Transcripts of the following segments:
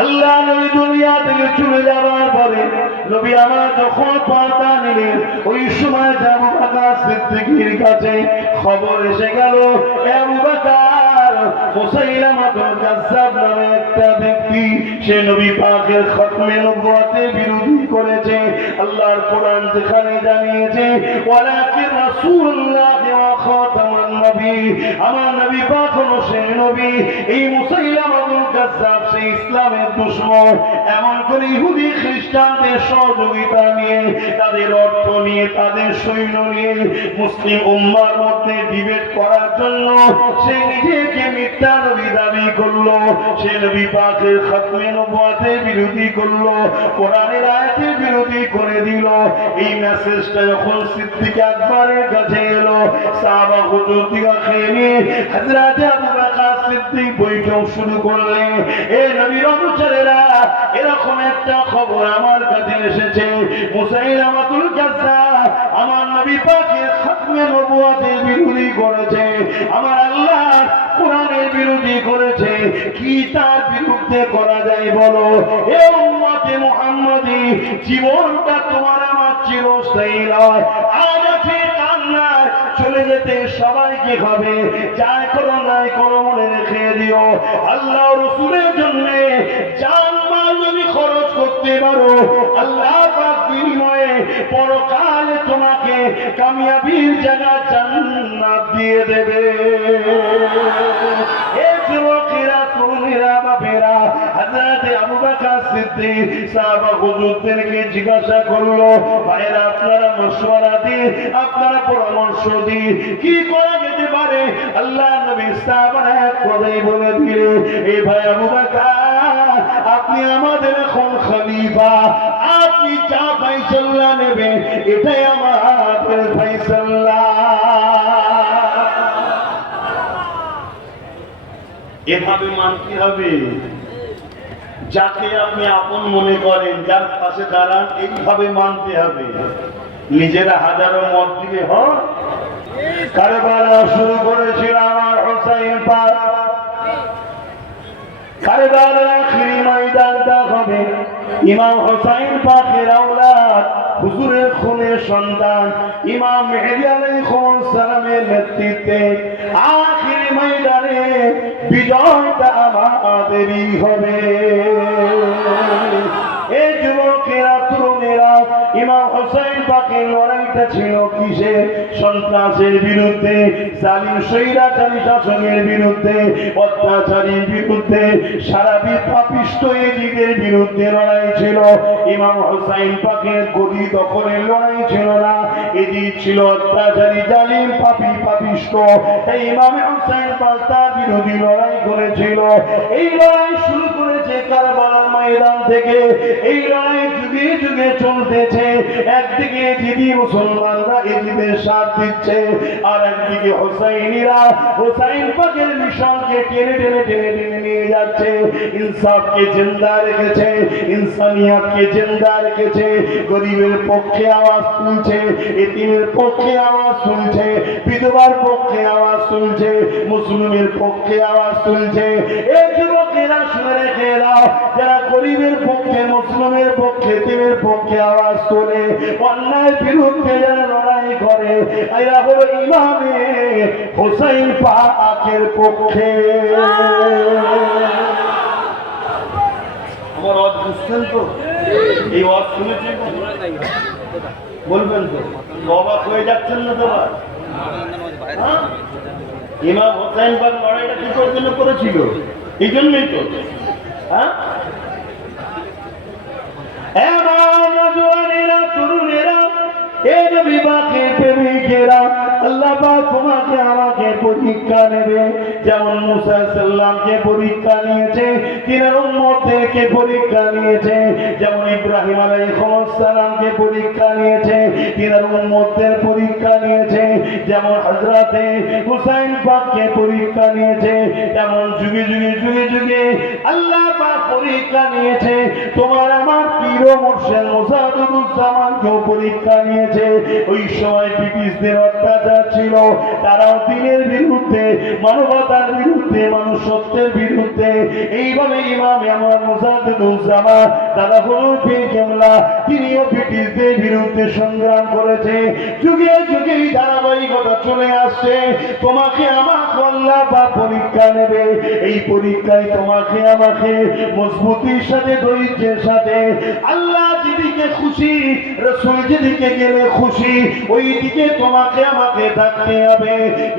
আল্লাহ নবী দুনিয়া থেকে চলে যাওয়ার পরে নবী আমার যখন পর্দা নিলেন ওই সময় আবু বকর সিদ্দিকের কাছে খবর এসে গেল, আবু বকর মুসাইলামাতুল কাজ্জাব নামে একটা ব্যক্তি সে নবী পাকের খতমে নবুয়তের বিরোধী করেছে। আল্লাহর কোরআন যেখানে জানিয়েছে ওয়ালাকিন রাসূলুল্লাহ ওয়া খাতামান নবী, আমার নবী পাক হলো সেই নবী। এই মুসাইলামাতুল কাজ্জাব সেই ইসলামের দুশমন, এমন করে ইহুদি খ্রিস্টানদের সহযোগিতা নিয়ে, তাদের অর্থ নিয়ে, তাদের সৈন্য নিয়ে মুসলিম উম্মার মধ্যে ডিবেট করার জন্য সে নিজেকে মিথ্যা নবী দাবি করলো। সে নবী পাকের খতমে নবুয়তের বিরোধী করলো, কোরআনের আয়াতের বিরোধী করে দিল। এই মেসেজটা যখন সিদ্দিক আকবরের কাছে এলো, সাহাবা হুজুর দিগা খেয়ে নিয়ে হযরত আবু বকর সিদ্দিক বৈঠক শুরু করলেন। এ নবীর অনুসারীরা, এরকম একটা খবর আমার কাছে এসেছে, মুসাইলামাতুল কাজ্জাব আমার নবী পাকের খতমে নবুয়তের বিরোধী করেছে, আমার আল্লাহ কোরআনের বিরোধী করেছে। কি তার বিরুদ্ধে করা যায় বলো? এ উম্মতে মুহাম্মাদি, জীবনটা তোমার আমার চিরস্থায়ী নয়। আজ আছে কাল নাই, চলে যেতে সবাইকে হবে। যাই করো নাই করো, মনে রেখে দিও আল্লাহ রাসূলের জন্য জান মাল যদি খরচ করতে পারো, আল্লাহ পাক বিনিময়ে পরকালে তোমাকে কামিয়াবির জায়গা জান্নাত দিয়ে দেবে। এই যুবকেরা, তরুণীরা, বাপেরা, হযরত আবু বকর সিদ্দিক সাহাবা হুজুরদেরকে জিজ্ঞাসা করলো, ভাইরা আপনারা মশওয়ারা দিন, আপনারা পরামর্শ দিন, কি করা যেতে পারে? আল্লাহ নবী সাহাবারা এক কথাই বলে দিলেন, এই ভাই আবু বকর, আপনি আমাদের এখন খলিফা, আপনি যা ফায়সালা নেবেন এটাই আমাদের ফায়সালা। এভাবে মানতে হবে। যাকে আপনি আপন মনে করেন, যার পাশে দাঁড়ান, এইভাবে মানতে হবে। নিজেরা হাজারো মত দিলে হয়? কারবালা শুরু করেছিল আমার হোসাইন পাক, কারবালার আখিরি ময়দানটা হবে ইমাম হোসাইন পাকের আওলাদ, হুজুরের খুনের সন্তান ইমাম মেহেদী আলাইহিস সালামের নেতৃত্বে আখিরি ময়দানে বিজয়টা আমাদেরই হবে। এই যুবকেরা, তরুণেরা, ইমাম হোসেন পাকের লড়াইটা ছিল কিসে? সন্ত্রাসের বিরুদ্ধে, জালিম স্বৈরাচারী শাসনের বিরুদ্ধে, অত্যাচারীর বিরুদ্ধে, সারা পাপিষ্ঠ এজিদের বিরুদ্ধে লড়াই ছিল। ইমাম হোসেন পাকের গদি দখলের লড়াই ছিল না, এজিদ ছিল অত্যাচারী, জালিম, পাপী, পাপিষ্ঠ। এই ইমাম হোসেন পাক তার বিরোধী লড়াই করেছিল। এই লড়াই শুরু করেছে কারবালার ময়দান থেকে। এই লড়াই যুগে যুগে চলতেছে। একদিকে এজিদি মুসলমানরা এজিদের সাথ দিচ্ছে, আর একদিকে হোসাইনিরা হোসাইন পাকের মিশনকে টেনে টেনে টেনে টেনে নিয়ে যাচ্ছে। ইনসাফকে জিন্দা রেখেছে, ইনসানিয়াতকে জিন্দা রেখেছে। গরিবের পক্ষে আওয়াজ তুলছে, এতিমের পক্ষে আওয়াজ তুলছে, বিধবার পক্ষে আওয়াজ তুলছে, মুসলিমের পক্ষে আওয়াজ তুলছে। এই যুবকেরা শুনে রেখে দাও, যারা গরিবের পক্ষে, মুসলিমের পক্ষে, এতিমের পক্ষে আওয়াজ তোলে, অন্যায়ের বিরুদ্ধে যারা লড়াই করে, এরা হলো ইমামে হোসাইন পাকের পক্ষে। আমার ওয়াজ বুঝছেন তো? এই ওয়াজ শুনেছেন? বলবেন তো? অবাক হয়ে যাচ্ছেন না তোমার? ইমাম হোসাইন পাক লড়াইটা কি জন্য করেছিল? এই জন্যই তো। হ্যাঁ, তরুণেরা, এই নবী পাকের প্রেমিকেরা, আল্লাহ পাক তোমাকে আমাকে পরীক্ষা নেবে। যেমন মুসা সাল্লামকে পরীক্ষা নিয়েছে, তিনার উম্মতদেরকে পরীক্ষা নিয়েছে। যেমন ইব্রাহিম আলাইহিস সালামকে পরীক্ষা নিয়েছে, তিনার উম্মতদের পরীক্ষা নিয়েছে। যেমন হযরতে হুসাইন পাককে পরীক্ষা নিয়েছে, তেমন যুগে যুগে যুগে যুগে আল্লাহ পাক পরীক্ষা নিয়েছে। তোমার আমার পীর পীর মুর্শিদ মুসাদুজ্জামানকেও পরীক্ষা নিয়েছে। ওই সময় ব্রিটিশদের অত্যাচার ছিল, তারাও দিনের বিরুদ্ধে, মানবতার বিরুদ্ধে, মানুষত্বের বিরুদ্ধে। এইভাবে ইমাম আমার মুসাদুজ্জামান দাদা হলুর পীর কেবলা তিনিও ব্রিটিশদের বিরুদ্ধে সংগ্রাম করেছে। যুগে যুগে এই ধারাবাহিকতা চলে আসছে। তোমাকে আমাকে আল্লাহ বা পরীক্ষা নেবে। এই পরীক্ষায় তোমাকে আমাকে মজবুতির সাথে, ধৈর্যের সাথে, আল্লাহ যেদিকে খুশি, রাসূল যেদিকে গেলে খুশি, ওই দিকে তোমাকে আমাকে থাকতে হবে।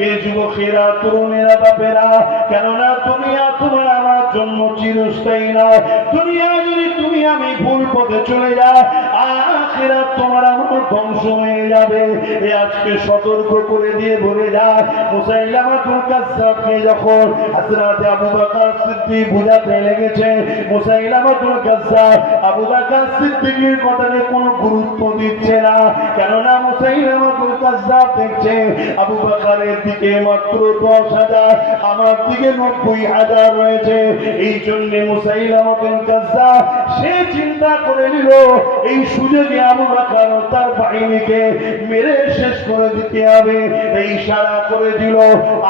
এ যুবকেরা, তরুণেরা, বাপেরা, কেননা দুনিয়া তোমার আমার জন্য চিরস্থায়ী না। দুনিয়া যদি তুমি আমি ভুল পথে চলে যাও, আখিরাত তোমার আমার ধ্বংস হয়ে যাবে। এ আজকে সতর্ক করে দিয়ে বলে যায়, মুসাইলামাতুল কাজ্জাবকে যখন হযরত আবু বকর সিদ্দিক বুঝাতে লেগেছে, মুসাইলামাতুল কাজ্জাব আবু বকর সিদ্দিকের কথাকে কোনো গুরুত্ব দিচ্ছে না। কেননা মুসাইলামাতুল কাজ্জাব দেখছে আবু বকরের দিকে মাত্র 10,000, আমার দিকে 90,000 রয়েছে। এই জন্য মুসাইলামাতুল কাজ্জাব সে চিন্তা করে নিল এই সুযোগে আবু বকর তার বাহিনীকে মেরে শেষ করে দিতে হবে। এই ইশারা করে দিল।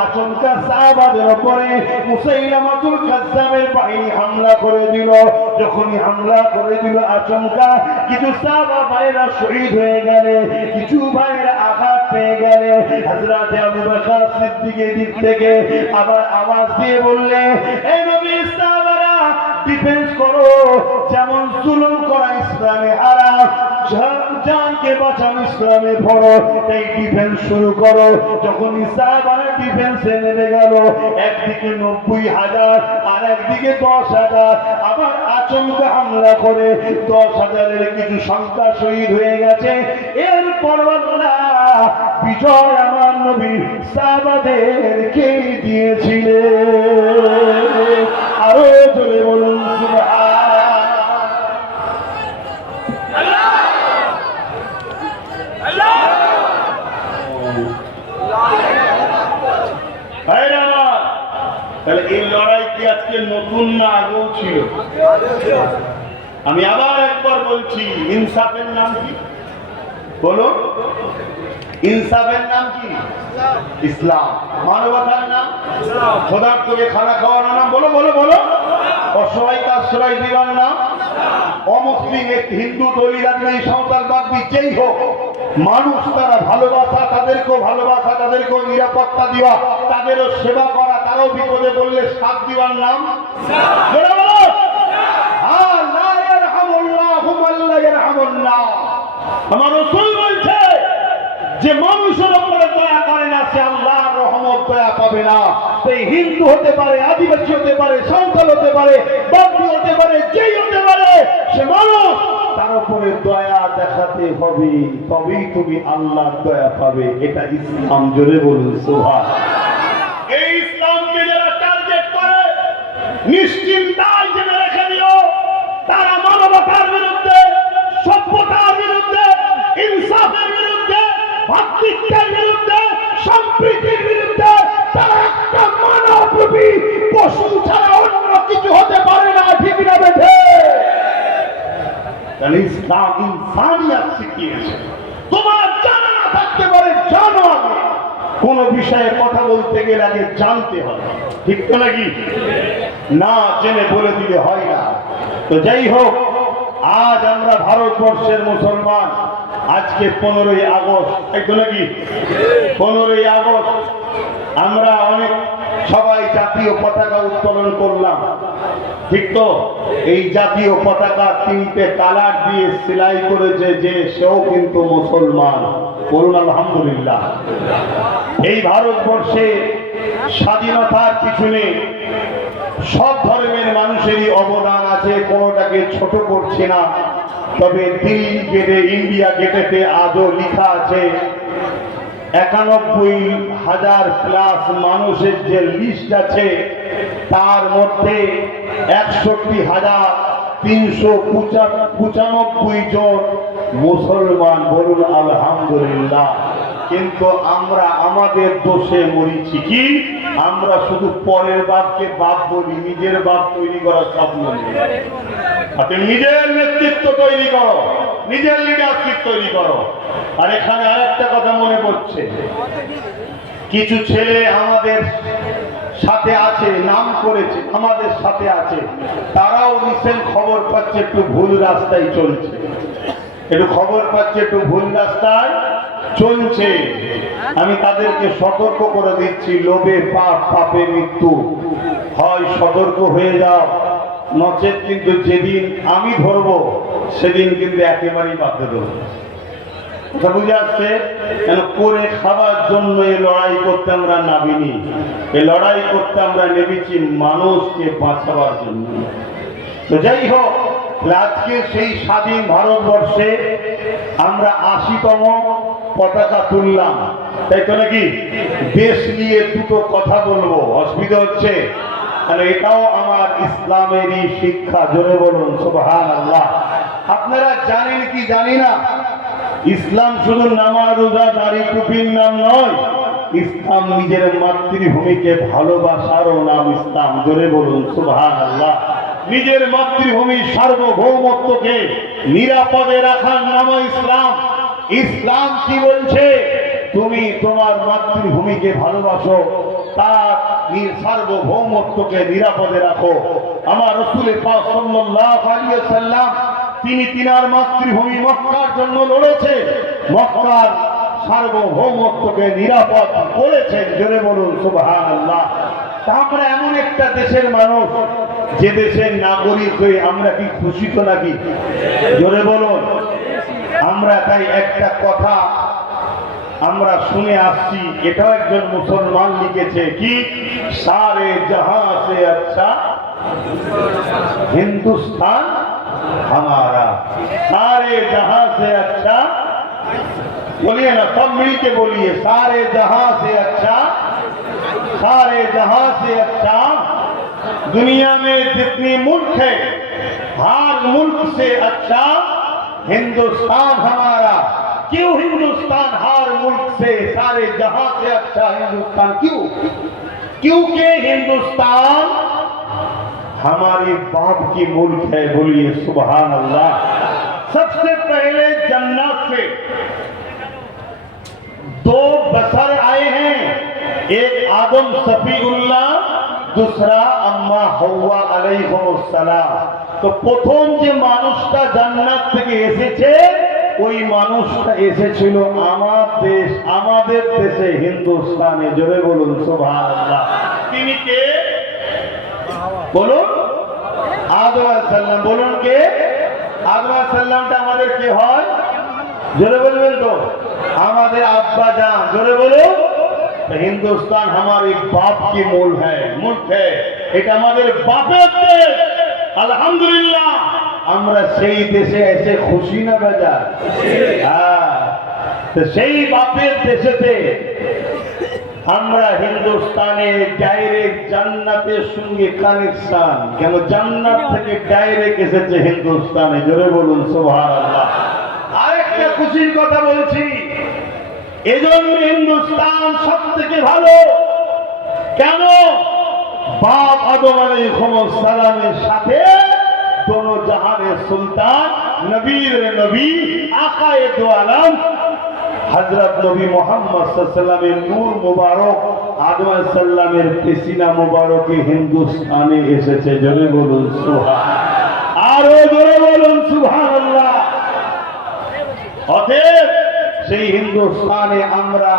আচমকা সাহাবাদের উপরে মুসাইলামাতুল কাজ্জাবের বাহিনী হামলা করে দিল। যখনই হামলা করে দিল, আচমকা কিছু সাহাবা ভাইরা শহীদ হয়ে গেলে, কিছু ভাইরা আঘাত পেয়ে গেলে। হযরত আবু বকর সিদ্দিকের দিক থেকে আবার আওয়াজ দিয়ে বললে, এ নবীর সাহাবারা ডিফেন্স করো। যেমন জুলুম করা ইসলামে হারাম, জানকে বাঁচানো ইসলামে ফরজ, এই ডিফেন্স শুরু করো। যখন সাহাবারা ডিফেন্সে নেমে গেল, একদিকে 90,000 আর একদিকে 10,000, আবার আচমকা হামলা করে 10,000-এর কিছু সংখ্যা শহীদ হয়ে গেছে। এরপর আল্লাহ বিজয় আমার নবী সাহাবাদেরকে দিয়েছিলেন। আরো জোরে বলুন সুবহান। তাহলে এই লড়াই কি আজকে নতুন না আগেও ছিল? আমি আবার একবার বলছি, ইনসাফের নাম কি? বলো, ইনসাফের নাম কি? ইসলাম। মানবতার নাম? খোদার তোকে খানা খাওয়ার নাম? বলো বলো বলো। অসহায়কে আশ্রয় দেওয়ার নাম? অমুসলিম, হিন্দু, দলিত, সাঁওতাল, বাগদি, যেই হোক, মানুষ তারা ভালোবাসা, তাদেরকেও ভালোবাসা, তাদেরকেও নিরাপত্তা দেওয়া, তাদেরও সেবা করা, তারাও বিপদে বললে সাথ দেওয়ার নাম? আমার রাসূল বলছে যে মানুষের উপরে দয়া করে না, সে আল্লাহর রহমত দয়া পাবে না। সেই হিন্দু হতে পারে, আদিবাসী হতে পারে, সাঁওতাল হতে পারে, বাগদি হতে পারে, যেই হতে পারে, সে মানুষ, তার উপরে দয়া দেখাতে হবে, তবেই তুমি আল্লাহর দয়া পাবে। এটা ইসলাম। জোরে বলুন সুবহান। এই ইসলামকে যারা টার্গেট করে, নিশ্চিন্তায় জেনে রেখে দিও, তারা মানবতার বিরুদ্ধে, সভ্যতার বিরুদ্ধে, ইনসাফের বিরুদ্ধে, ভাতৃত্বের বিরুদ্ধে, সম্প্রীতির বিরুদ্ধে, তারা একটা মানবরূপী পশু ছাড়া অন্য কিছু হতে পারে না। ঠিক না বেঠে? তাহলে ইসলাম ইনসানিয়ত শিখিয়েছে। তোমার জানা না থাকতে পারে, জানো আগে। কোন বিষয়ে কথা বলতে গেলে আগে জানতে হবে। ঠিক তো নাকি? না জেনে বলে দিলে হয় না। তো যাই হোক, আজ আমরা ভারতবর্ষের মুসলমান, আজকে 15ই আগস্ট, তাই তো নাকি? 15ই আগস্ট আমরা অনেক সবাই জাতীয় পতাকা উত্তোলন করলাম। ঠিক তো? এই জাতীয় পতাকা 3টে কালার দিয়ে সেলাই করেছে যে, সেও কিন্তু মুসলমান। বলুন আলহামদুলিল্লাহ। এই ভারতবর্ষে স্বাধীনতার পিছনে সব ধর্মের মানুষেরই অবদান আছে, কোনোটাকে ছোট করছে না। তবে দিল্লি গেটে, ইন্ডিয়া গেটেতে আজও লেখা আছে 91,000 প্লাস মানুষের যে লিস্ট আছে, তার মধ্যে 61,395 জন মুসলমান। বলুন আলহামদুলিল্লাহ। কিন্তু আমরা আমাদের দোষে মরিছি। কি আমরা শুধু পরের বাপকে বাপ বলি, নিজের বাপ তৈরি করার স্বপ্ন নেই। আপনি নিজের নেতৃত্ব তৈরি করো, নিজের লিডারশিপ তৈরি করো। আর এখানে আরেকটা কথা মনে পড়ছে, কিছু ছেলে আমাদের সাথে আছে, নাম করেছে আমাদের সাথে আছে, তারাও রিসেন্ট খবর পাচ্ছে একটু ভুল রাস্তায় চলছে, একটু খবর পাচ্ছে একটু ভুল রাস্তায় চলছে। আমি তাদেরকে সতর্ক করে দিচ্ছি, লোভে পাপ, পাপে মৃত্যু। হয় সতর্ক হয়ে যাও, নচেত কিন্তু যেদিন আমি ধরবো সেদিন কিন্তু একেবারেই বাধ্য দেবো। কথা বুঝে আসছে? কেন করে খাবার জন্য এই লড়াই করতে আমরা নামিনি, এই লড়াই করতে আমরা নেমেছি মানুষকে বাঁচাবার জন্য। তো যাই হোক, আজকে সেই স্বাধীন ভারতবর্ষে আমরা ৮০তম পতাকা তুললাম, তাই তো নাকি? দেশ নিয়ে দুটো কথা বলবো, অসুবিধা হচ্ছে? এটাও আমার ইসলামেরই শিক্ষা। জোরে বলুন সুবহানাল্লাহ। আপনারা জানেন কি জানি না, ইসলাম শুধু নামাজ, রোজা, দাড়ি, টুপির নাম নয়। ইসলাম নিজের মাতৃভূমিকে ভালোবাসারও নাম ইসলাম। জোরে বলুন সুবহানাল্লাহ। নিজের মাতৃভূমির সার্বভৌমত্বকে নিরাপদে রাখার নাম ইসলাম। ইসলাম কি বলছে? তুমি তোমার মাতৃভূমিকে ভালোবাসো, তার সার্বভৌমত্বকে নিরাপদে রাখো। আমার রাসূল পাক সাল্লাল্লাহু আলাইহি ওয়াসাল্লাম তিনি তিনার মাতৃভূমি মক্কার জন্য লড়েছে, মক্কার সার্বভৌমত্বকে নিরাপদ করেছেন। জোরে বলুন সুবহানাল্লাহ। আমরা এমন একটা দেশের মানুষ, যে দেশের নাগরিক হয়ে আমরা কি খুশি তো নাকি? জোরে বলুন। আমরা তাই একটা কথা আমরা শুনে আসছি, এটাও একজন মুসলমান লিখেছে, কি সারে জাহাঁ সে আচ্ছা হিন্দুস্তান हमारा, सारे जहां से अच्छा, बोलिए ना, सब मिलके बोलिए, सारे जहां से अच्छा, सारे जहां से अच्छा। दुनिया में जितनी मुल्क है, हर मुल्क से अच्छा हिंदुस्तान हमारा। क्यों हिंदुस्तान हर मुल्क से, सारे जहां से अच्छा हिंदुस्तान? क्यों? क्योंकि हिंदुस्तान हमारे बाप की मुल्क है। बोलिए सुभान अल्लाह। सबसे पहले जन्नत से दो बशर आए हैं, एक आदम सफीउल्लाह, दूसरा अम्मा हव्वा अलैहिस्सलाम। तो প্রথম যে মানুষটা জান্নাত থেকে এসেছে, ওই মানুষটা এসেছিল আমাদের দেশে হিন্দুস্তানে। জোরে বলুন সুবহানাল্লাহ। তিনি কে? বলুন আদম আলাইহিস সালাম। বলুন কে? আদম আলাইহিস সালামটা আমাদের কে হয়? জোরে বলবেন তো? আমাদের আব্বা জান। জোরে বলুন। হিন্দুস্তান हमारे बाप की मुल्क है, এটা আমাদের বাপের দেশ। আলহামদুলিল্লাহ, আমরা সেই দেশে এসে খুশি না বেজার? হ্যাঁ, তো সেই বাপের দেশেতে আমরা হিন্দুস্তানে ডাইরেক্ট জান্নাতের সঙ্গে কানেকশন। কেন? জান্নাত থেকে ডাইরেক্ট এসেছে হিন্দুস্তানে। জোরে বলুন সুবহানাল্লাহ। আরেকটা খুশির কথা বলছি, এজন্য হিন্দুস্তান সব থেকে ভালো। কেন? বাপ আদম আলাইহিস সালামের সাথে দোনো জাহানের সুলতান, নবীর নবী, আকায়ে দো আলম হযরত নবী মুহাম্মদ সাল্লাল্লাহু আলাইহি ওয়াসাল্লামের নূর মুবারক আদম আলাইহিস সালামের পেশিনা মুবারকে হিন্দুস্তানে এসেছে। জোরে বলুন সুবহানাল্লাহ। আরো জোরে বলুন সুবহানাল্লাহ। অতএব সেই হিন্দুস্তানে আমরা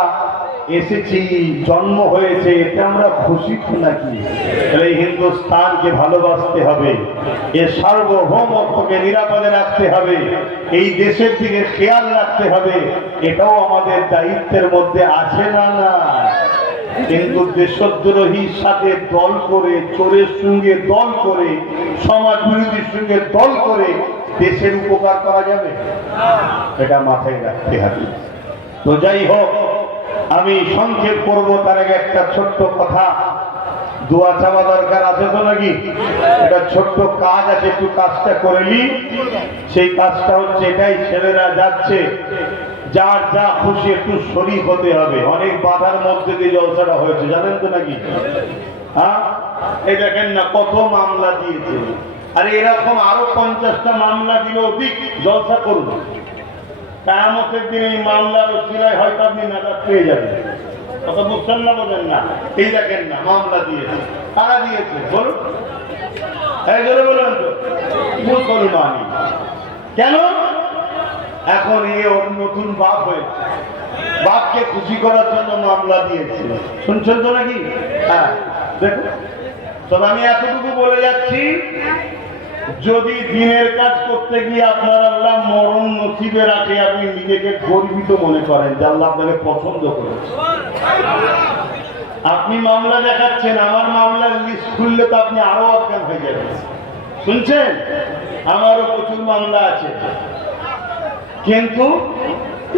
এসেছি, জন্ম হয়েছে, এতে আমরা খুশি তো নাকি? এই হিন্দুস্তানকে ভালোবাসতে হবে, এর সার্বভৌমত্বকে নিরাপদে রাখতে হবে, এই দেশের দিকে খেয়াল রাখতে হবে। এটাও আমাদের দায়িত্বের মধ্যে আছে না? না। কিন্তু দেশদ্রোহীর সাথে দল করে, চোরের সঙ্গে দল করে, সমাজ বিরোধীর সঙ্গে দল করে দেশের উপকার করা যাবে? এটা মাথায় রাখতে হবে। তো যাই হোক, আমি সংক্ষেপ করব, তার আগে একটা ছোট্ট কথা, দোয়া চাওয়া দরকার আছে তো নাকি? এটা ছোট্ট কাজ আছে, একটু কাজটা করে নি। সেই কাজটা হচ্ছে এটাই, ছেলেরা যাচ্ছে, যার যা খুশি একটু শরীক হতে হবে। অনেক বাধার মধ্যে দিয়ে জলসাটা হয়েছে, জানেন তো নাকি? হ্যাঁ, এই দেখেন না কত মামলা দিয়েছে। আর এরকম আরো 50টা মামলা দিলে অধিক জলসা করুন, কিয়ামতের দিনে এই মামলার ওসিলায় হয়তো আপনি নাজাত পেয়ে যাবেন। কথা বুঝছেন না, বোঝেন না? এই দেখেন না মামলা দিয়েছে, কারা দিয়েছে বলুন? এই জোরে বলুন তো। মুসলমানই। কেন? এখন নতুন বাপ হয়েছে, বাপকে খুশি করার জন্য মামলা দিয়েছে। শুনছেন তো নাকি? হ্যাঁ, দেখুন। তবে আমি এতটুকু বলে যাচ্ছি, যদি দিনের কাজ করতে গিয়ে আপনার আল্লাহ মরণ নসিবে রাখে, আপনি নিজেকে গর্বিত মনে করেন যে আল্লাহ আপনাকে পছন্দ করেছে। আপনি মামলা দেখাচ্ছেন, আমার মামলার লিস্ট খুললে তো আপনি আরো অজ্ঞান হয়ে যাবেন। শুনছেন? আমারও প্রচুর মামলা আছে, কিন্তু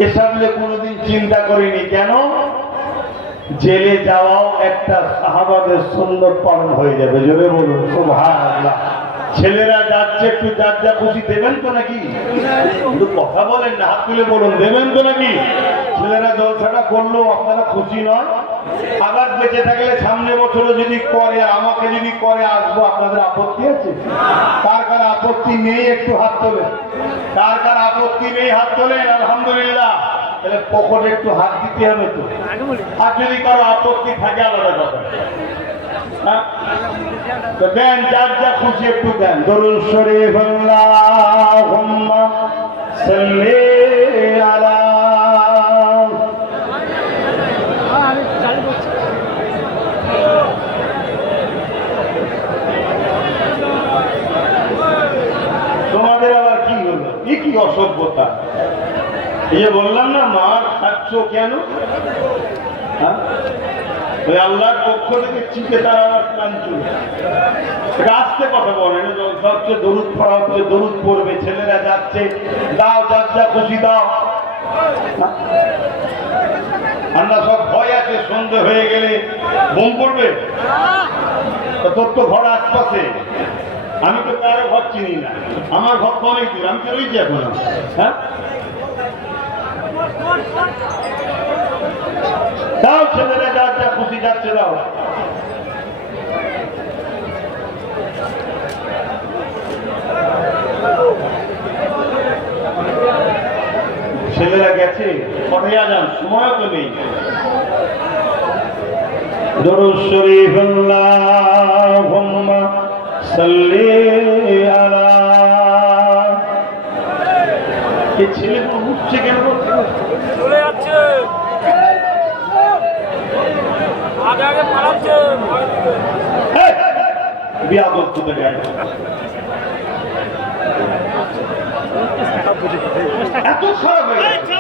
এসবলে কোনোদিন চিন্তা করিনি। কেন? জেলে যাওয়াও একটা সাহাবাদের সুন্নত পালন হয়ে যাবে। জোরে বলুন সুবহানাল্লাহ। ছেলেরা যাচ্ছে, একটু যার যা খুশি দেবেন তো নাকি? কিন্তু কথা বলেন না, হাত তুলে বলুন দেবেন তো নাকি? ছেলেরা জলসাটা করলো, আপনারা খুশি নয়? আবার বেঁচে থাকলে সামনে বছরে যদি করে, আমাকে যদি করে আসবো, আপনাদের আপত্তি আছে? কার কার আপত্তি নেই একটু হাত তোলেন। কার কার আপত্তি নেই হাত তোলেন। আলহামদুলিল্লাহ। তাহলে পকেটে একটু হাত দিতে হবে তো। আর যদি কারো আপত্তি থাকে আলাদা কথা। তো দেন, যার যা খুশি একটু দেন। দরুদ শরীফ আল্লাহুম্মা সাল্লি আলা। তোমাদের আবার কি হলো? কি অসভ্যতা! এই যে বললাম না, মার খাচ্ছ কেন? হ্যাঁ, ওই আল্লাহর পক্ষ থেকে চিকে তারা আমার প্রাণ চলে। আসতে কথা বলে না, হচ্ছে দরুদ পড়া হচ্ছে, দরুদ পড়বে, ছেলেরা যাচ্ছে, দাও যার যা খুশি দাও। আমরা সব ভয় আছে, সন্ধ্যে হয়ে গেলে বোম পড়বে। তোর তো ঘর আশপাশে, আমি তো কারো ঘর চিনি না, আমার ঘর তো অনেক দূর, আমি তো রয়েছি এখন। হ্যাঁ, দাও ছেলেরা যার যা খুশি যাচ্ছে দাও। ছেলেরা গেছে, কোথায় যান? সময় তো নেই। দরুদ শরীফ আল্লাহুম্মা সাল্লি আলা। এই ছেলেগুলো উঠছে কেন? চলে যাচ্ছে, আগে আগে পালাচ্ছে। বিয়াদব তো দেখে এত খারাপ হয়ে গেছে।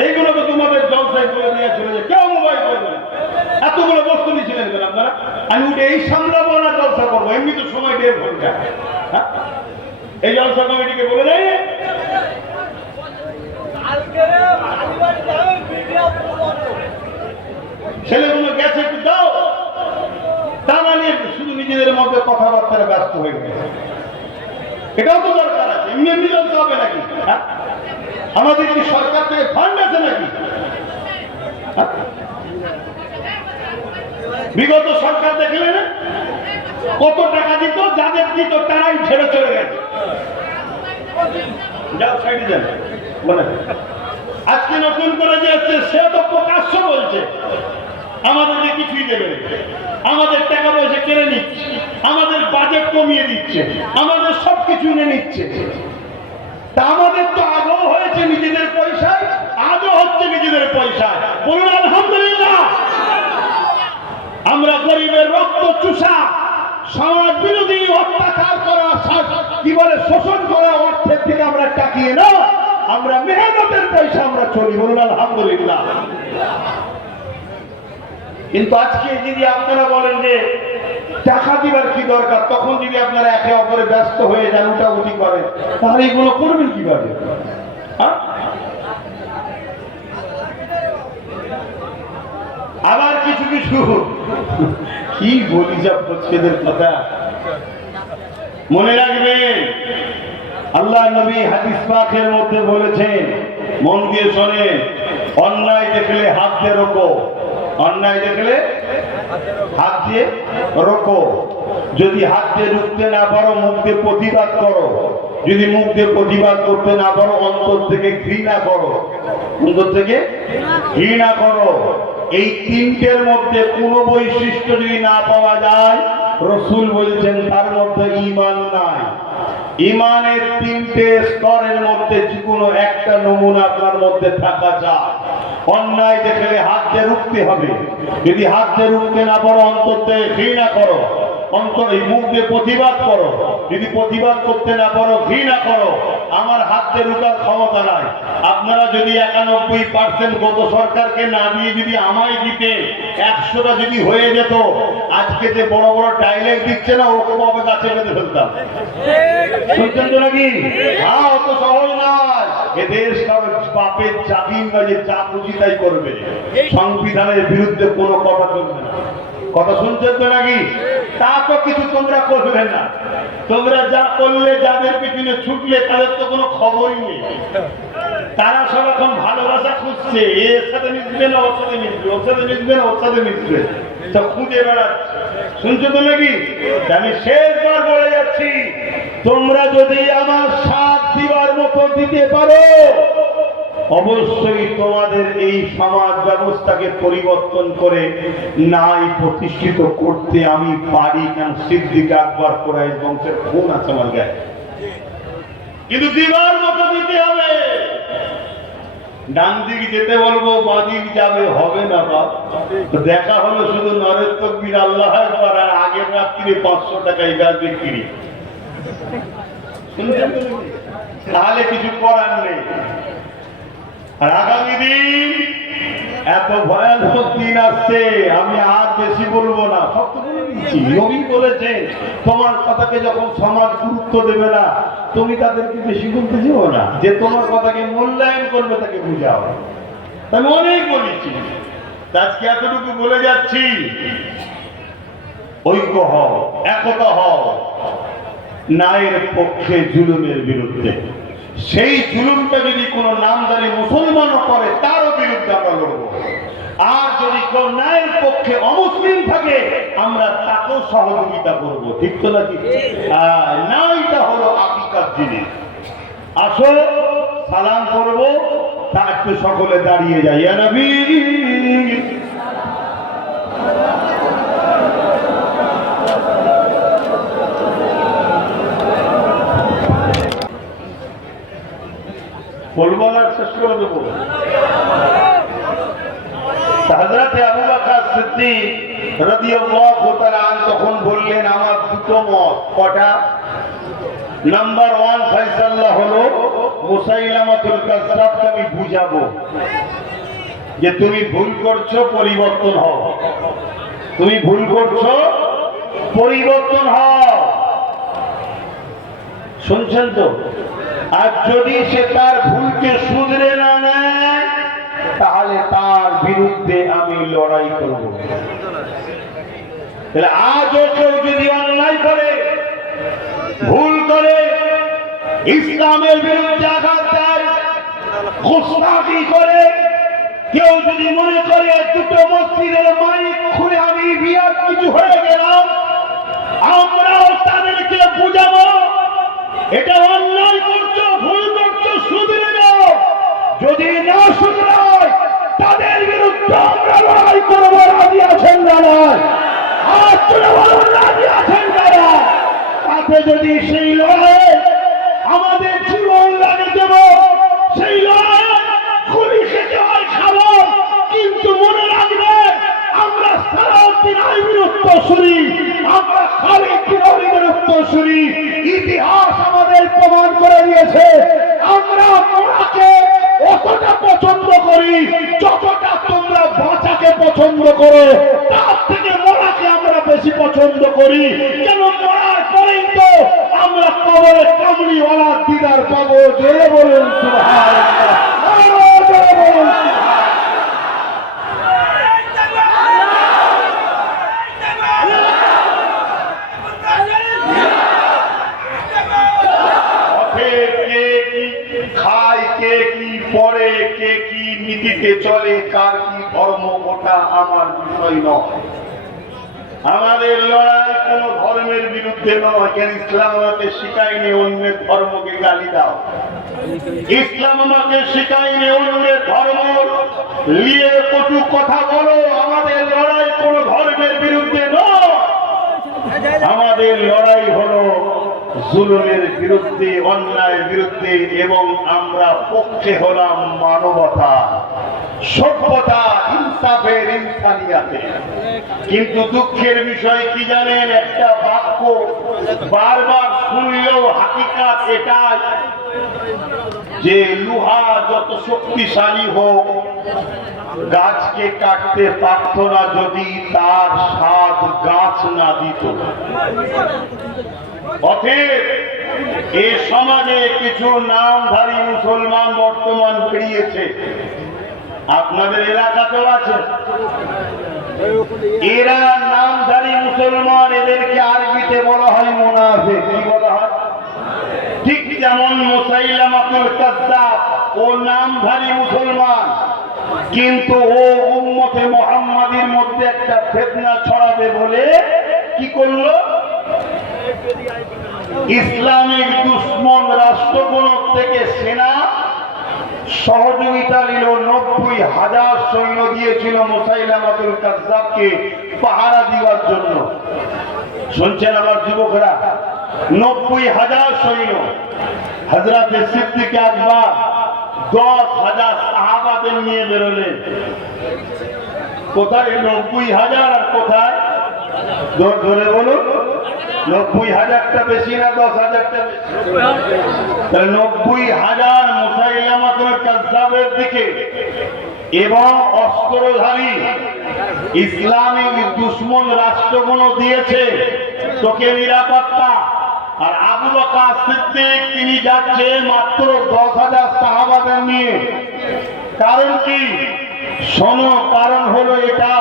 এইগুলো তো তোমাদের জলসায় করে নিয়ে চলে যায়, কেউ মোবাইল করবে না। এতগুলো বস্তু নিয়েছিলেন কেন আপনারা? আমি উঠে এই সামলাবো না জলসা করবো, এমনি তো সময় 1.5 ঘন্টা। এই জলসা কমিটিকে বলে দেয় ছেলেগুলো গেছে, একটু দাও। তা না নিয়ে শুধু নিজেদের মধ্যে কথাবার্তায় ব্যস্ত হয়ে গেছে। এটাও তো দরকার আছে, এমনি এমনি জলসা হবে নাকি? আমাদের কি সরকার থেকে ফান্ড আছে নাকি? বিগত সরকার দেখলেন কত টাকা দিত, যাদের দিত তারাই ছেড়ে চলে গেছে। যাও সাইডে যান। মানে আজকে নতুন করে যে হচ্ছে, সে তো প্রকাশ্য বলছে আমাদেরকে কিছুই দেবে, আমাদের টাকা পয়সা কেড়ে নিচ্ছে, আমাদের বাজেট কমিয়ে দিচ্ছে, আমাদের সবকিছু নিয়ে নিচ্ছে। তা আমাদের তো আগেও হয়েছে নিজেদের পয়সায়, আজও হচ্ছে নিজেদের পয়সায়। বলুন আলহামদুলিল্লাহ। আমরা গরিবের রক্ত চুষা, সমাজ বিরোধী অত্যাচার করা, কি বলে শোষণ করা অর্থের থেকে আমরা টাকিয়ে না, আমরা মেহনতের পয়সা আমরা চলি। বলুন আলহামদুলিল্লাহ। কিন্তু আজকে যদি আপনারা বলেন যে টাকা দিবার কি দরকার, তখন যদি আপনারা একে অপরে ব্যস্ত হয়ে যান, উঠাউঠি করেন, তাহলে এগুলো করবেন কিভাবে? আবার কিছু কিছু কি বলি, সব ছেলেদের কথা মনে রাখবেন। আল্লাহ নবী হাদিস পাকের মধ্যে বলেছেন, মন দিয়ে শোনেন, অন্যায় দেখলে হাত দিয়ে রোকো, অন্যায় দেখলে হাত দিয়ে রোকো। যদি হাত দিয়ে রুখতে না পারো মুখ দিয়ে প্রতিবাদ করো, যদি মুখ দিয়ে প্রতিবাদ করতে না পারো অন্তর থেকে ঘৃণা করো, অন্তর থেকে ঘৃণা করো। এই তিনটের মধ্যে কোনো বৈশিষ্ট্য যদি না পাওয়া যায়, রসুল বলছেন তার মধ্যে ঈমান নাই। ঈমানের তিনটে স্তরের মধ্যে যে কোনো একটা নমুনা আপনার মধ্যে থাকা যায়। অন্যায় দেখলে হাত দিয়ে রুখতে হবে, যদি হাত দিয়ে রুখতে না পারো অন্তর থেকে ঘৃণা করো, অন্তর এই মুখ দিয়ে প্রতিবাদ করো, যদি প্রতিবাদ করতে না পারো ঘৃণা করো। আমার হাত দিয়ে রুখার ক্ষমতা নাই। আপনারা যদি 91% গত সরকারকে না দিয়ে যদি আমায় দিতে 100টা যদি হয়ে যেত, আজকে যে বড় বড় ডায়লগ দিচ্ছে না ওরকম ভাবে গাছে বেঁধে ফেলতাম। শুনছেন তো নাকি? হ্যাঁ, অত সহজ নয়। এ দেশ কারো বাপের চাকরি নয় যে যা খুশি তাই করবে। সংবিধানের বিরুদ্ধে কোনো কথা চলবে না। কথা শুনছেন তো নাকি? তা তো কিছু তোমরা করবে না। তোমরা যা করলে, যাদের পিছনে ছুটলে তাদের তো কোনো খবরই নেই। তারা সব এখন ভালোবাসা খুঁজছে, এর সাথে মিশবে না ওর সাথে মিশবে, ওর সাথে মিশবে না ওর সাথে মিশবে, তা খুঁজে বেড়াচ্ছে। শুনছো তো নাকি? আমি শেষবার বলে যাচ্ছি, তোমরা যদি আমার সাথ দিবার মতো দিতে পারো, অবশ্যই তোমাদের এই সমাজ ব্যবস্থাকে পরিবর্তন করে নাই প্রতিষ্ঠিত করতে আমি পারি। কেন সিদ্দিক আকবর কুরাইশ বংশের খুন আছে আমার গায়ে, কিন্তু দিবার মতো দিতে হবে। ডান দিক যেতে বলবো, বাঁ দিক যাবে, হবে না। বাপ দেখা হলো শুধু নরেশ তকবীর আল্লাহ আকবার, আর আগের রাত্রিরে 500 টাকায় গাছ বিক্রি। তাহলে কিছু করার নেই। আর আগামী দিন এত ভয়ানক দিন আসছে, আমি আর বেশি বলবো না, সব তো বলে দিচ্ছি। নবী বলেছেন, তোমার কথাকে যখন সমাজ গুরুত্ব দেবে না, তুমি তাদেরকে বেশি বলতে যেও না। যে তোমার কথাকে মূল্যায়ন করবে তাকে বুঝাও। আমি অনেক বলেছি, আজকে এতটুকু বলে যাচ্ছি, ঐক্য হও, একতা হও ন্যায়ের পক্ষে, জুলুমের বিরুদ্ধে। সেই জুলুমটা যদি কোনো নামদারি মুসলমানও করে তারও বিরুদ্ধে আমরা লড়ব। আর যদি কেউ ন্যায়ের পক্ষে অমুসলিম থাকে আমরা তাকেও সহযোগিতা করব। ঠিক তো নাকি? ন্যায়টা হলো আকিকার জিনিস। আসো সালাম করব, তা একটু সকলে দাঁড়িয়ে যাই। ইয়া নবী বলবো না, শেষ করে দেবো। হযরত আবু বকর সিদ্দিক রাদিয়াল্লাহু তাআলা তখন বললেন, আমার দুটো মত। কটা? নাম্বার 1 ফয়সালা হলো মুসাইলামাতুল কাজ্জাবকে আমি বুঝাবো যে তুমি ভুল করছো, পরিবর্তন হও। তুমি ভুল করছো, পরিবর্তন হও। শুনছেন তো? আর যদি সে তার ভুলকে শুধরে না নেয়, তাহলে তার বিরুদ্ধে আমি লড়াই করব। তাহলে আজও কেউ যদি অন্যায় করে, ভুল করে, ইসলামের বিরুদ্ধে আঘাত দেয়, গোস্তাখি করে, কেউ যদি মনে করে দুটো মসজিদের মাইক খুলে আমি বিয়ার কিছু হয়ে গেলাম, আমরাও তাদেরকে বুঝাবো এটা অন্যায় করছো, ভুল করছো, শুধরে নাও। যদি না শুধরায় তাদের বিরুদ্ধে আমরা লড়াই করবো। রাজি আছেন যারা? হাত তুলে বলুন, রাজি আছেন যারা? তাতে যদি সেই লড়াই আমাদের জীবন লাগে দেব, সেই লড়াই খুলি খেতে হয় খাবো, কিন্তু মনে রাখবে আমরা সালাউদ্দিন আইবির উত্তরসূরি, আমরা খালিদ বিন ওলীদের উত্তরসূরি। ইতিহাস আমাদের প্রমাণ করে দিয়েছে আমরা মোড়াকে অতটা পছন্দ করি যতটা তোমরা বাঁচাকে পছন্দ করো। তার থেকে মোড়াকে আমরা বেশি পছন্দ করি। কেন? মরার পরেই তো আমরা কবরে কামড়িওয়ালা দিদার পাবো। জোরে বলুন সুবহানাল্লাহ, জোরে বলুন। হেঁটে চলে কার কি ধর্ম ওটা আমার বিষয় নয়। আমাদের লড়াই কোন ধর্মের বিরুদ্ধে নয়। কেন ইসলাম আমাকে শিখায়নি অন্যের ধর্মকে গালি দাও। ইসলাম আমাকে শিখায়নি অন্যের ধর্ম নিয়ে কটু কথা বলো। আমাদের লড়াই কোন ধর্মের বিরুদ্ধে নয়। আমাদের লড়াই হলো জুলুমের বিরুদ্ধে, অন্যায়ের বিরুদ্ধে, এবং আমরা পক্ষে হলাম মানবতা, সভ্যতা, ইনসাফের, ইনসানিয়াতের। কিন্তু দুঃখের বিষয় কি জানেন, একটা বাক্য বারবার শুনলেও হাকিকাত এটাই যে লোহা যত শক্তিশালী হোক গাছকে কাটতে পারত না যদি তার স্বাদ গাছ না দিত। অতএব এই সমাজে কিছু নামধারী মুসলমান বর্তমান বেরিয়েছে, আপনাদের এলাকাতেও আছে। এরা নামধারী মুসলমান, এদেরকে আরবিতে বলা হয় মুনাফিক। কি বলা হয়? ঠিক যেমন মুসাইলামাতুল কাজ্জাব, ও নামধারী মুসলমান, কিন্তু ও উম্মতে মুহাম্মাদীর মধ্যে একটা ফিতনা ছড়াবে বলে কি করলো, ইসলামিক দুশ্মন রাষ্ট্রগুলোর থেকে সেনা সহযোগিতা নিল। 90,000 সৈন্য দিয়েছিল মুসাইলামাতুল কাজ্জাবকে পাহারা দেওয়ার জন্য। শুনছেন আমার যুবকরা? 90,000 সৈন্য। হযরতে সিদ্দিক আকবর 10,000 সাহাবাদের নিয়ে বেরোলেন। কোথায় 90,000 আর কোথায়? ধরে বলুন, 90,000টা বেশি না 10,000টা বেশি? 90,000 মুসাইলামাতুল কাজ্জাবের দিকে এবং অস্ত্রধারী ইসলামিক দুশ্মন রাষ্ট্রগুলো দিয়েছে তোকে নিরাপত্তা। আর আবু বকর সিদ্দিক তিনি যাচ্ছে মাত্র 10,000 সাহাবাদের নিয়ে। কারণ কি? শোনো, কারণ হলো এটা,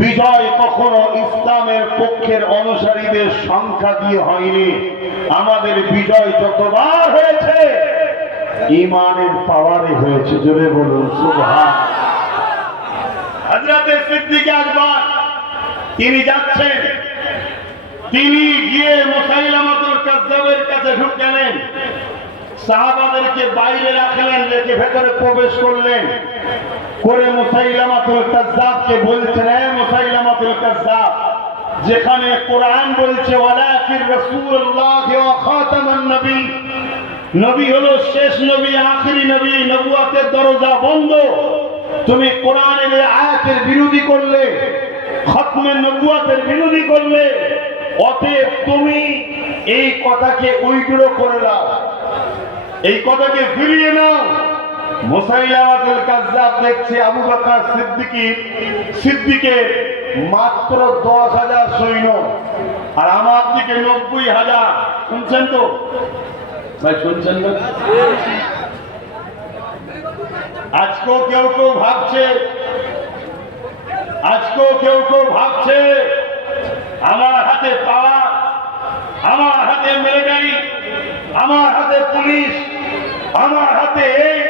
বিজয় কখনো ইসলামের পক্ষের অনুসারীদের সংখ্যা দিয়ে হয়নি। আমাদের বিজয় যতবার হয়েছে ঈমানের পাওয়ারে হয়েছে। জোরে বলুন সুবহান। হযরতে সিদ্দিক আকবর তিনি যাচ্ছেন, তিনি গিয়ে মুসাইলামাতুল কাজ্জাবের কাছে ঢুকলেন, সাহাবাদেরকে বাইরে রাখলেন, রেখে ভেতরে প্রবেশ করলেন করে মুসাইলামাতুল কাজ্জাবকে বলছেন, হে মুসাইলামাতুল কাজ্জাব, যেখানে কোরআন বলছে ওয়ালাকির রাসূলুল্লাহ ওয়া খাতামান নবী, নবী হলো শেষ নবী, আখেরি নবী, নবুয়তের দরজা বন্ধ, তুমি কোরআনের এই আয়াতের বিরোধী করলে, খতমে নবুয়তের বিরোধী করলে, অতএব তুমি এই কথাকে উইথড্র করে নাও, এই কথাকে ফিরিয়ে নাও। মুসাইলামাতুল কাজ্জাব দেখছে আবু বকর সিদ্দিকের মাত্র 10,000 সৈন্য, আর আমার দিকে 90,000। শুনছেন তো ভাই? শুনছেন না? আজকেও কেউ কেউ ভাবছে, আমার হাতে পাওয়ার, আমার হাতে মিলিটারি, আমার হাতে পুলিশ, আমার হাতে এই,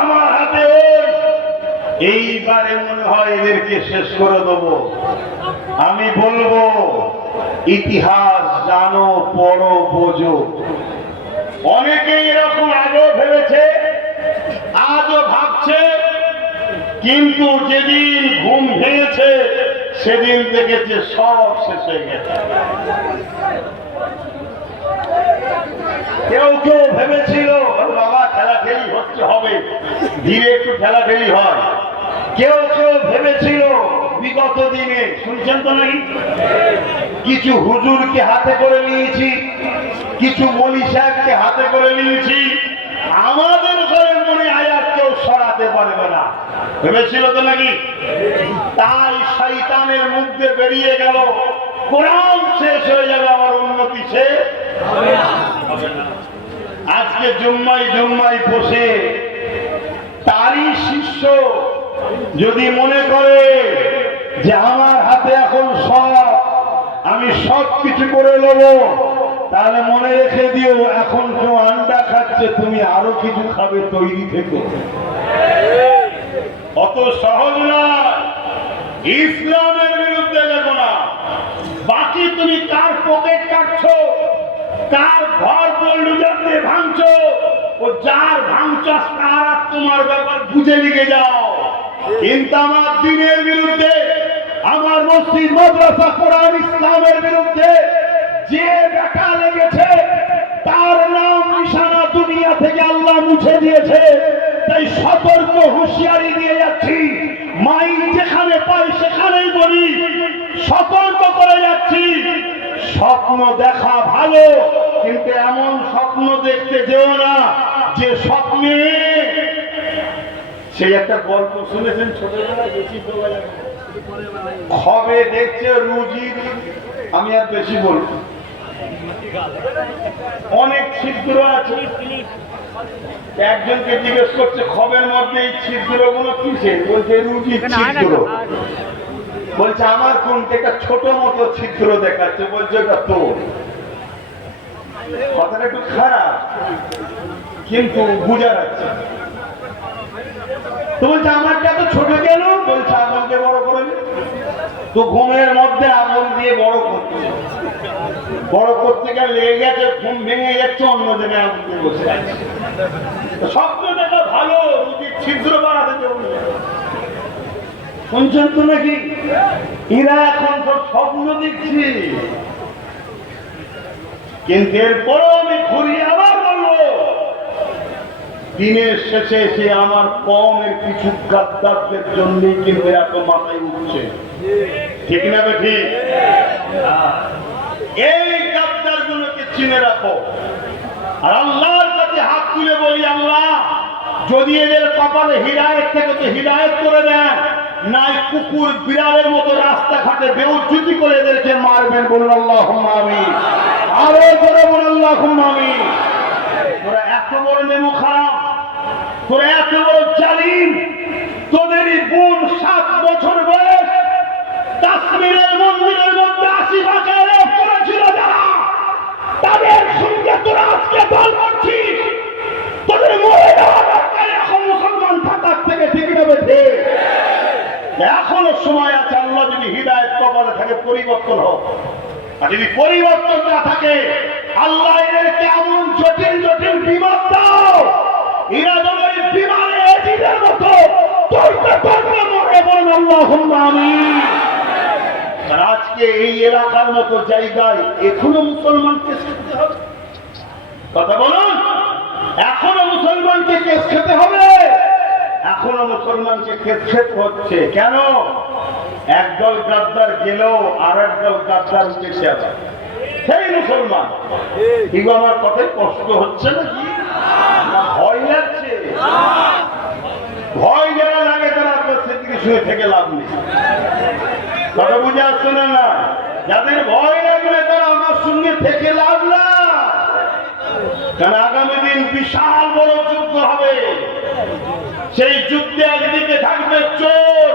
আমার হাতে ওই, এইবারে মনে হয় এদেরকে শেষ করে দেব। আমি বলবো, ইতিহাস জানো, পড়ো, বোঝো। অনেকেই এরকম আগেও ভেবেছে, আজও ভাবছে, কিন্তু যেদিন ঘুম ভেঙেছে সেদিন দেখেছে সব শেষ হয়ে গেছে। কেউ কেউ ভেবেছিল বাবা ঠেলাঠেলি হচ্ছে, হবে ধীরে একটু ঠেলাঠেলি হয়। কেউ কেউ ভেবেছিল বিগত দিনে, শুনছেন তো নাকি, কিছু হুজুরকে হাতে করে নিয়েছি, কিছু মলি সাহেবকে হাতে করে নিয়েছি, আমাদের ঘরে মনে আয়াত কেউ সরাতে পারবে না, ভেবেছিল তো নাকি? তাই শয়তানের মুখ দিয়ে বেরিয়ে গেল, কোরআন শেষ হয়ে যাবে, আমার উন্নতি শেষ হবে না। আজকে জুম্মায় বসে তারই শিষ্য যদি মনে করে যে আমার হাতে এখন সব, আমি সব কিছু করে নেব, তাহলে মনে রেখে দিও, এখন কেউ আন্ডা খাচ্ছে, তুমি আরো কিছু খাবে, তৈরি থেকো। অত সহজ না। ইসলামের বিরুদ্ধে লেগো না। বাকি তুমি কার পকেট কাটছো, কার ঘর লুজার দিয়ে ভাঙছো, ও যার ভাঙচাস তার আর তোমার ব্যাপার বুঝে লিখে যাও। কিন্তু আমার দ্বীনের বিরুদ্ধে, আমার মসজিদ মাদ্রাসা কোরআন ইসলামের বিরুদ্ধে যে বেটা লেগেছে তার নাম নিশানা দুনিয়া থেকে আল্লাহ মুছে দিয়েছে। তাই সতর্ক হুঁশিয়ারি দিয়ে যাচ্ছি, মাইক যেখানে পাই সেখানেই বলি, সতর্ক করে যাচ্ছি। স্বপ্ন দেখা ভালো, কিন্তু এমন স্বপ্ন দেখতে যেও না যে স্বপ্নে, সেই একটা গল্প শুনেছেন ছোটবেলায়, বেশি খবে দেখছে রুজির, আমি আর বেশি বলবো, অনেক ছিদ্র আছে। একজনকে জিজ্ঞেস করছে খবের মধ্যে এই ছিদ্রগুলো কিসে? বলছে রুজির ছিদ্র। বলছে আমার কোনটা? একটা ছোট মতো ছিদ্র দেখাচ্ছে। বলছে ওটা তোর। কথাটা একটু খারাপ, কিন্তু বোঝা যাচ্ছে। তো বলছে আমারটা তো ছোট কেন? বলছে আঙুল দিয়ে বড় করে। তো ঘুমের মধ্যে আঙুল দিয়ে বড় করছে, বড় করতে গেলে লেগে গেছে, ঘুম ভেঙে যাচ্ছে, অন্য জায়গায় আঙুল দিয়ে বসে আছে। স্বপ্ন দেখা ভালো, রুটির ছিদ্র বাড়াতে যাবো। শুনছেন তো নাকি? এরা এখন তো স্বপ্ন দেখছি, কিন্তু এরপরও আমি ঘুরিয়ে আবার বলবো, দিনের শেষে এসে আমার কমের কিছু গাদ্দারদের জন্যই কিন্তু এত মাথায় উঠছে। ঠিক না বেঠি? এই গাদ্দার গুলোকে চিনে রাখো, আর আল্লাহর কাছে হাত তুলে বলি, আল্লাহ যদি এদের কপালে হিদায়াত থেকে তো হিদায়াত করে দেন, নাই কুকুর বিড়ালের মতো রাস্তাঘাটে বেউজ্জতি করে এদেরকে মারবেন। বলুন আল্লাহুম্মা আমিন। আরো জোরে বলুন আল্লাহুম্মা আমিন। তোরা এত বড় নেমো খারাপ, তোরা এত বড় জালিম, তোদেরই বোন 7 বছর বয়স কাশ্মীরের মন্দিরের মধ্যে 80 ভাগে রেপ করেছিল যারা, তাদের সঙ্গে তোরা আজকে দল করছিস। তোদের মরে যাওয়া দরকার এখন মুসলমান থাকার থেকে। ঠিক না বেঠে? এখনো সময় আছে। আল্লাহ যদি হিদায়াত কপালে থাকে পরিবর্তন হোক, আর যদি পরিবর্তন না থাকে আল্লাহ এদেরকে এমন জটিল জটিল বিমার দাও, এরা যেন এই বিমানে এজিদের মতো তর্কে তর্কে মরে। বলেন আল্লাহুম্মা আমিন। আর আজকে এই এলাকার মতো জায়গায় এখনো মুসলমানকে খেতে হবে। কথা বলুন, এখনো মুসলমানকে কেস খেতে হবে, এখনো মুসলমানকে কেস খেতে হচ্ছে। কেন? একদল গাদ্দার গেলেও আর একদল গাদ্দার উঠেছে আবার সেই মুসলমান। কিন্তু আমার কথায় কষ্ট হচ্ছে নাকি? ভয় লাগছে? ভয় যারা লাগে তারা আপনার সেদিকে শুনে থেকে লাভ নেই। কথা বুঝে আসছে না? যাদের ভয় লাগলে তারা আমার সঙ্গে থেকে লাভ না। কারণ আগামী দিন বিশাল বড় যুদ্ধ হবে। সেই যুদ্ধে একদিকে থাকবে চোর,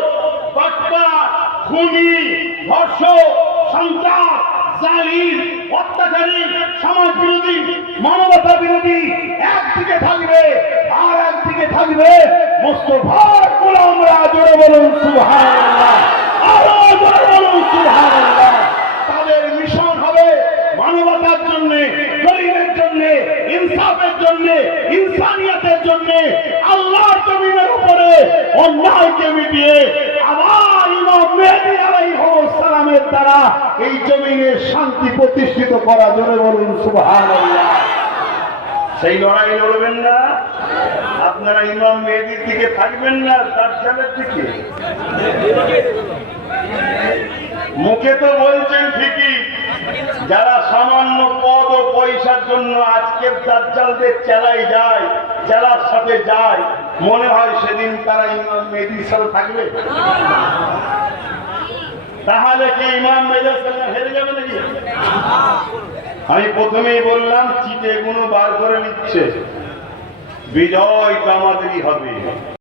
বাটপার, খুনি, ধর্ষক, সন্ত্রাস, জালিম, অত্যাচারী, সমাজ বিরোধী, মানবতা বিরোধী একদিকে থাকবে, আর একদিকে থাকবে মুস্তফার গোলামরা। জোরে বলুন সুবহানাল্লাহ, আরো জোরে বলুন সুবহানাল্লাহ। তাদের মিশন হবে মানবতার জন্য, গরিবের জন্য, ইনসাফের জন্য, ইনসানিয়তের জন্য, আল্লাহর জমিনের উপরে অন্যায়কে মিটিয়ে আবার ইমাম মেহেদী আলাইহিস সালামের দ্বারা এই জমিনে শান্তি প্রতিষ্ঠিত করা। জোরে বলুন সুবহানাল্লাহ। সেই লড়াই লড়বেন না আপনারা? ইমাম মেহেদীর দিকে থাকবেন না দাজ্জালের দিকে? মুখে তো বলছেন ঠিকই, যারা সামান্য পদ ও পয়সার জন্য আজকের দাজ্জালদের চেলাই যায়, চেলার সাথে যায়, মনে হয় সেদিন তারা ইমাম মেহেদীর সাথে থাকবে? তাহলে কি ইমাম মেহেদীর সাথে হেরে যাবে নাকি? আমি প্রথমেই বললাম চিঠে গুলো বার করে নিচ্ছে, বিজয় তো আমাদেরই হবে।